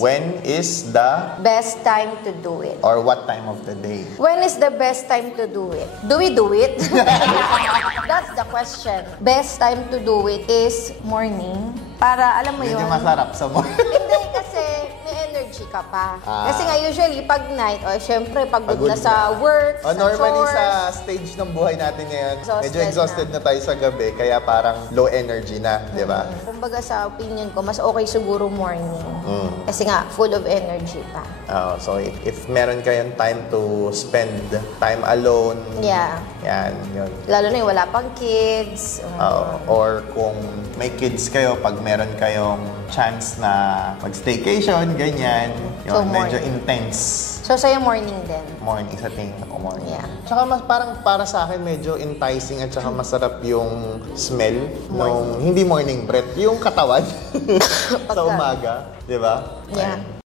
When is the Best time to do it. or what time of the day? When is the best time to do it? Do we do it? That's the question. Best time to do it is morning. Para, alam mo yun. Medyo masarap sa morning. Hindi kasi may energy ka pa. Ah. Kasi nga usually pag night, syempre pagod Pagod na sa work, sa normally chores. sa stage ng buhay natin ngayon, medyo Exhausted exhausted na tayo sa gabi, kaya parang low energy na, di ba? Kumbaga sa opinion ko, mas okay siguro morning. Kasi nga, full of energy pa. So if meron kayong time to spend time alone, Yeah. yan, yun. Lalo na yung wala pang kids. Or kung may kids kayo, pag meron kayong chance na mag-staycation, ganyan, So, yun, medyo morning. intense. So, sa'yo morning din. Morning, sa tingin ko morning. Yeah. Tsaka parang para sa akin medyo enticing at tsaka masarap yung smell nung hindi morning breath, yung katawan sa umaga, di ba? Yeah.